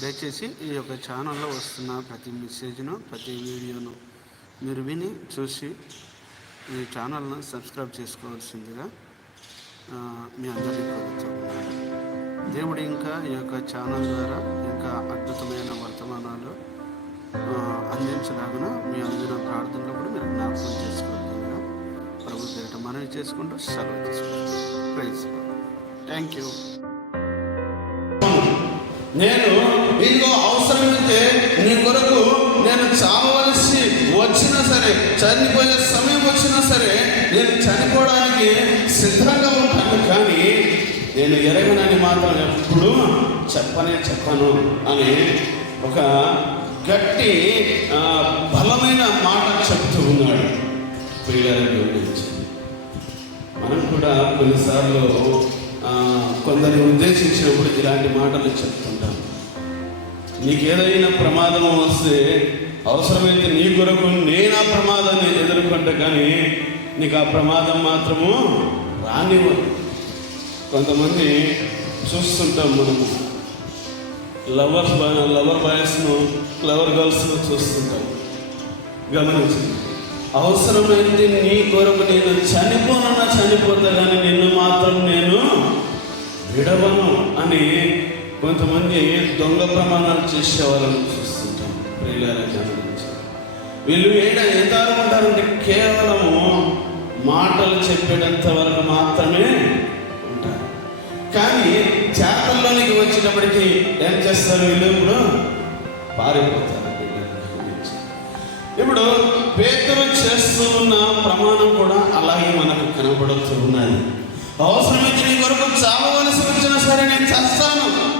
దయచేసి ఈ యొక్క ఛానల్లో వస్తున్న ప్రతి మెసేజ్ను ప్రతి వీడియోను మీరు విని చూసి ఈ ఛానల్ను సబ్స్క్రైబ్ చేసుకోవాల్సిందిగా మీ అందరికీ కోరుతున్నాను. దేవుడు ఇంకా ఈ యొక్క ఛానల్ ద్వారా ఇంకా అద్భుతమైన వర్తమానాలు ఆ, అందించలాగున మీ అందిన ప్రార్థనలో కూడా మీరు జ్ఞాపకం చేసుకోవాలిగా ప్రభు పేరిట మనవి చేసుకుంటూ సెలవు తీసుకుంటాం ప్రైజ్ థ్యాంక్ యూ నేను ఇదిగో అవసరమైతే నీ కొరకు నేను చావవలసి వచ్చినా సరే చనిపోయే సమయం వచ్చినా సరే నేను చనిపోవడానికి సిద్ధంగా ఉంటాను. కానీ నేను ఎరగనని మాత్రం ఎప్పుడు చెప్పనే చెప్పను అని ఒక గట్టి బలమైన మాట చెప్తూ ఉన్నాడు. ప్రియులని గురించి మనం కూడా కొన్నిసార్లు కొందరిని ఉద్దేశించినప్పుడు ఇలాంటి మాటలు చెప్తుంటాం. నీకు ఏదైనా ప్రమాదం వస్తే అవసరమైతే నీ కొరకు నేను ఆ ప్రమాదాన్ని ఎదుర్కొంటా కానీ నీకు ఆ ప్రమాదం మాత్రము రానివ్వదు. కొంతమంది చూస్తుంటాం మనము. లవర్స్ లవర్ బాయ్స్ను లవర్ గర్ల్స్ను చూస్తుంటాం. గమనించండి. అవసరమైతే నీ కొరకు నేను చనిపోనన్నా చనిపోతా కానీ నిన్ను మాత్రం నేను విడవను అని కొంతమంది దొంగ ప్రమాణాలు చేసే వాళ్ళని చూస్తుంటాం. ప్రియులారా గమనించండి. వీళ్ళు ఏడ ఎంత అనుకుంటారంటే కేవలము మాటలు చెప్పేటంత వరకు మాత్రమే ఉంటారు. కానీ చేతల్లోనికి వచ్చినప్పటికీ ఏం చేస్తారు వీళ్ళు? ఇప్పుడు పారిపోతారు ఇప్పుడు పేదలు చేస్తూ ఉన్న ప్రమాణం కూడా అలాగే మనకు కనబడుతూ ఉన్నది. అవసరమైతే నీ కొరకు చావవలసి వచ్చినా సరే నేను చేస్తాను.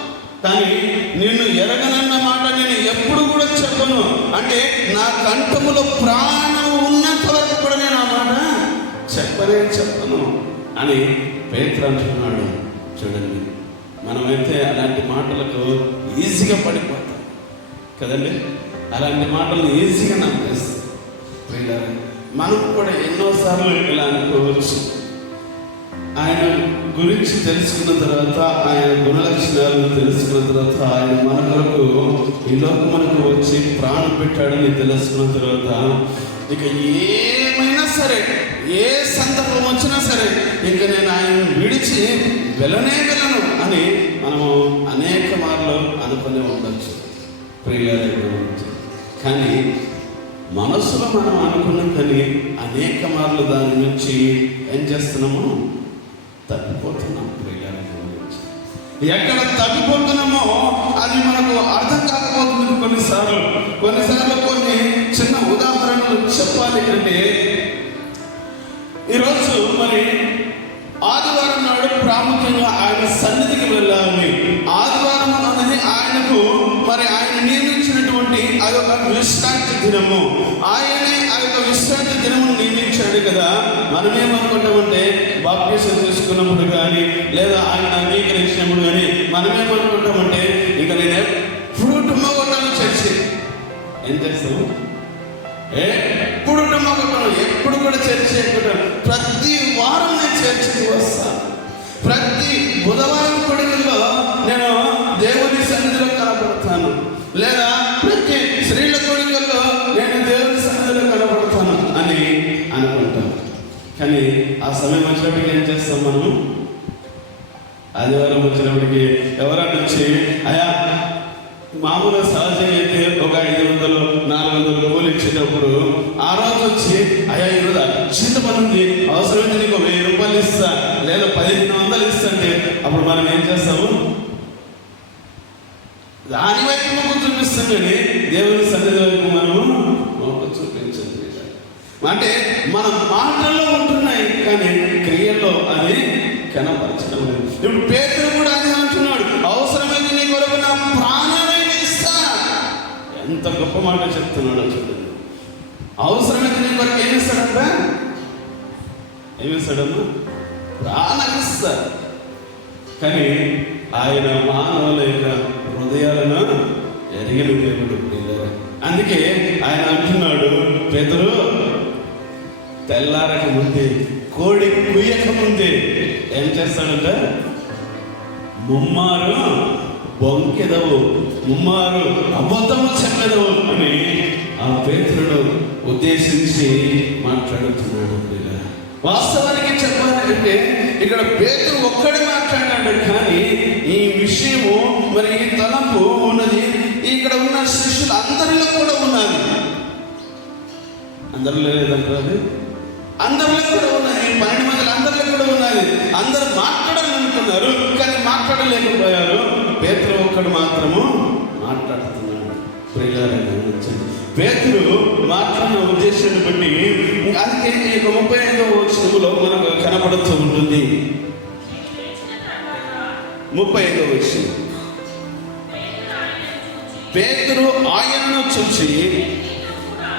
కానీ నిన్ను ఎరగనన్న మాట నేను ఎప్పుడు కూడా చెప్పను. అంటే నా కంఠములో ప్రాణం ఉన్నంత వరకు కూడా నేను ఆ మాట చెప్పనే చెప్పను అని పేత్ర అంటున్నాడు. చూడండి మనమైతే అలాంటి మాటలకు ఈజీగా పడిపోతాం. కదండి? అలాంటి మాటలు ఈజీగా నమ్మేస్తాం. మనకు మనం కూడా ఎన్నోసార్లు ఇలా అనుకోవచ్చు. ఆయన గురించి తెలుసుకున్న తర్వాత ఆయన గుణలక్షణాలను తెలుసుకున్న తర్వాత ఆయన మన కొరకు ఈ లోకమునకు వచ్చి ప్రాణం పెట్టాడని తెలుసుకున్న తర్వాత ఇక ఏమైనా సరే ఏ సందర్భం వచ్చినా సరే ఇక నేను ఆయన విడిచి వెళ్ళనే వెళ్ళను అని మనము అనేక మార్లు అనుకునే ఉండొచ్చు. ప్రియులారా గురించి కానీ మనసులో మనం అనుకున్నాం కానీ అనేక మార్లు దాని నుంచి ఏం చేస్తున్నాము? తగ్గిపోతున్నాం ప్రియులారా ఎక్కడ తగ్గిపోతున్నామో అది మనకు అర్థం కాకపోతుంది కొన్నిసార్లు. కొన్నిసార్లు కొన్ని చిన్న ఉదాహరణలు చెప్పాలి అంటే ఈరోజు మరి నియమించినటువంటి ఆ యొక్క విశ్రాంతి దినము. ఆయనే ఆ యొక్క విశ్రాంతి దినము నియమించాడు కదా. మనమేమనుకుంటామంటే బాప్తీసం తీసుకున్నప్పుడు కానీ లేదా ఆయన అంగీకరించినప్పుడు కానీ మనమేమనుకుంటామంటే ఇక నేను ఎప్పుడు టుమ్మగొట్టాను చర్చి. ఏం చేస్తాము ఎప్పుడు నమ్మకం ఎప్పుడు కూడా చర్చ ఎక్కుంటాను ప్రతి వారం నేను చర్చకి వస్తాను ప్రతి బుధవారం కొడుకుల్లో నేను దేవుని సన్నిధిలో కనపడతాను. లేదా కానీ ఆ సమయం వచ్చినప్పటికి ఏం చేస్తాం మనం ఆదివారం వచ్చినప్పటికి ఎవరన్నా వచ్చి అయా మామూలుగా సహజం అయితే ఒక ఐదు వందలు నాలుగు వందలు కూలి ఇచ్చేటప్పుడు ఆ రోజు వచ్చి అయ్యా ఈరోజు అర్జెంట్ పని ఉంది అవసరమైతే నీకు వెయ్యి రూపాయలు ఇస్తా లేదా పదిహేను వందలు ఇస్తంటే అప్పుడు మనం ఏం చేస్తాము? దాని వైపు మొక్కు చూపిస్తాం కానీ దేవుని సన్నిధి వైపు మనము మొక్కు చూపించదు అంటే మన మాటల్లో ఉంటున్నాయి కానీ క్రియల్లో అది కనపరచడం లేదు. ఇప్పుడు పేదలు కూడా అది అంటున్నాడు అవసరమైతే నీ కొరకు నా ప్రాణాన్ని ఇస్తా ఎంత గొప్ప మాట చెప్తున్నాడు చూడండి. అవసరమైతే నీ కొరకు ఏమి ఇస్తాడంట ఏమిస్తాడమ్మా ప్రాణం ఇస్తా కానీ ఆయన మానవుల యొక్క హృదయాలను ఎరిగిన దేవుడు అందుకే ఆయన అంటున్నాడు పేదరు తెల్లారక ముందే కోడి కుయ్యక ముందే ఏం చేస్తాడంట? ముమ్మారు బొంకెదవు ముమ్మారు అబద్ధము చెప్పదవు అని ఆ పేతులను ఉద్దేశించి మాట్లాడుతున్నాడు వాస్తవానికి చెప్పాలంటే ఇక్కడ పేతులు ఒక్కడి మాట్లాడాడు కానీ ఈ విషయము మరి ఈ తలంపు ఉన్నది ఇక్కడ ఉన్న శిష్యులు అందరిలో కూడా ఉన్నది. అందరిలో లేదంటారు అందరిలో కూడా ఉన్నాయి. పన్నెండు మంది అందరిలో కూడా ఉన్నది. అందరూ మాట్లాడాలనుకున్నారు కానీ మాట్లాడలేకపోయారు. పేతురు ఒక్కడు మాత్రము మాట్లాడుతున్నాడు. ప్రియులారా గమనించండి. పేతురు మాట్లాడిన ఉద్దేశాన్ని బట్టి అందుకే ఈ యొక్క ముప్పై ఐదవ వచనములో మనకు కనపడుతూ ఉంటుంది. ముప్పై ఐదవ విషయం పేతురు ఆయనను చూసి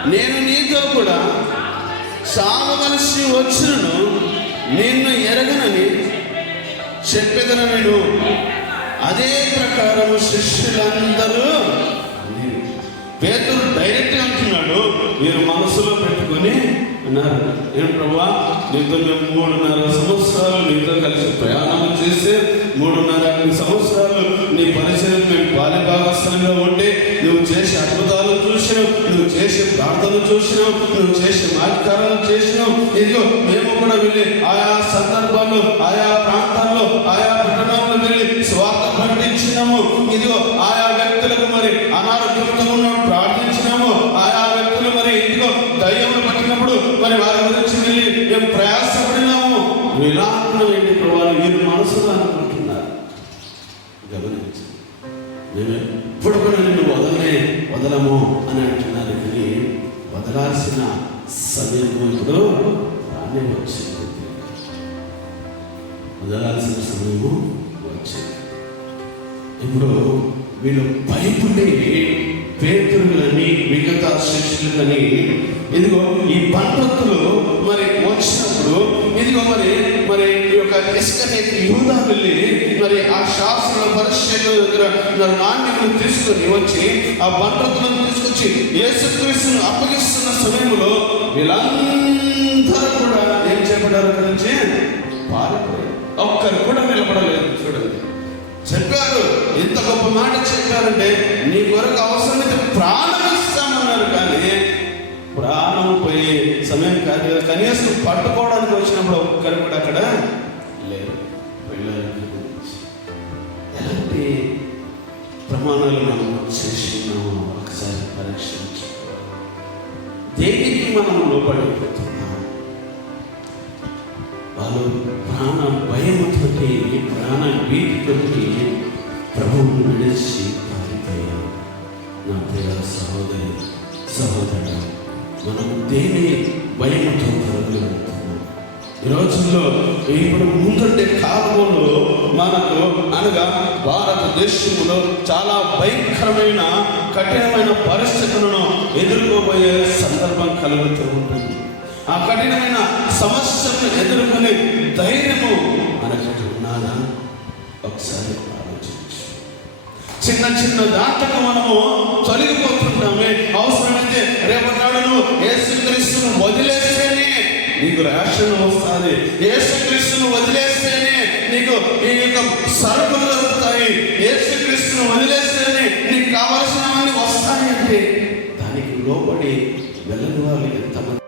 నేను నీతో కూడా సాగవలసి వచ్చును నిన్ను ఎరగనని చెప్పేదన నేను అదే ప్రకారము శిష్యులందరూ పేదలు డైరెక్ట్ అంటున్నాడు మీరు మనసులో పెట్టుకొని అన్నారు ఏం ప్రభా నీతో మేము మూడున్నర సంవత్సరాలు నీతో కలిసి ప్రయాణం చేస్తే మూడున్నర సంవత్సరాలు నీ పరిచయం మేము బాల్య భాగస్థలంగా ఉంటే నువ్వు చేసే అద్భుతాలు చూసినావు నువ్వు చేసే ప్రార్థనలు చూసినావు నువ్వు చేసే మాటకారాలు చేసినావు. ఇదిగో మేము కూడా వెళ్ళి ఆయా సందర్భాల్లో ఆయా ప్రాంతాల్లో ఆయా పట్టణాల్లో వెళ్ళి స్వార్థ ప్రకటించినాము. ఇదిగో ఆయా వ్యక్తులకు మరి అనారోగ్యంతో ఉన్నప్పుడు ప్రార్థించినాము ఆయా వ్యక్తులు మరి ఇదిగో దయ్యములు పట్టినప్పుడు మరి వారి గురించి వెళ్ళి మేము ప్రయాసపడినాము ప్రభావం మీరు మనసులో అనుకుంటున్నారు. గమనించండి మేము ఎప్పుడు కూడా నిన్ను వదలనే వదలము అని అంటున్నారు కానీ వదలాల్సిన సమయం ఇప్పుడు రానే వచ్చింది. వదలాల్సిన సమయము వచ్చింది. ఇప్పుడు వీళ్ళు భయపడి పేతురులని మిగతా శిష్యులని ఎందుకో ఈ పంటత్తులు మరి వచ్చినప్పుడు ఇదిగో మరి మరి ఈ యొక్క ఇసుకనేకి యూదా వెళ్ళి మరి ఆ శాస్త్ర పరిచయం దగ్గర నాణ్యములు తీసుకొని వచ్చి ఆ బండ్రతులను తీసుకొచ్చి యేసుక్రీస్తును అప్పగిస్తున్న సమయంలో వీళ్ళందరూ కూడా ఏం చేపడారు అక్కడి నుంచి? పారిపోయారు. ఒక్కరు కూడా నిలబడలేదు చూడండి. చెప్పారు ఇంత గొప్ప మాట చెప్పారంటే నీ కొరకు అవసరమైతే ప్రాణం ఇస్తామన్నారు కానీ ప్రాణం పోయే సమయం కాదు. కదా. కనీసం పట్టుకోవడానికి వచ్చినప్పుడు ఒక్కరు కూడా అక్కడ లేరు. ఎలాంటి ప్రమాణాలు మనం చేసినామో ఒకసారి పరీక్షించు. దేనికి మనం లోపడిపోతున్నాం వాళ్ళు ప్రాణ భయముతోటి ప్రాణ భీతితోటి ప్రభువును విడిచి పారిపోయారు. నా ప్రియ సహోదరి సహోదరు మనం దేని భయముతో పరుగులు ఈ రోజుల్లో ఇప్పుడు ముందుండే కాలంలో మనకు అనగా భారతదేశంలో చాలా భయంకరమైన కఠినమైన పరిస్థితులను ఎదుర్కోబోయే సందర్భం కలుగుతూ ఉంటుంది. ఆ కఠినమైన సమస్యలను ఎదుర్కొనే ధైర్యము మనకు ఉన్నదా ఒకసారి చిన్న చిన్న దాంట్లకు మనము తొలగిపోతుంటామే అవసరమైతే రేపటి నువ్వు యేసుక్రీస్తును వదిలేస్తేనే నీకు రేషన్ వస్తుంది. ఏసుక్రీస్తును వదిలేస్తేనే నీకు ఈ యొక్క సరుకులు దొరుకుతాయి. ఏసుక్రీస్తును వదిలేస్తేనే నీకు కావాల్సినవన్నీ వస్తాయంటే దానికి లోబడి వెళ్ళని వాళ్ళు ఎంతమంది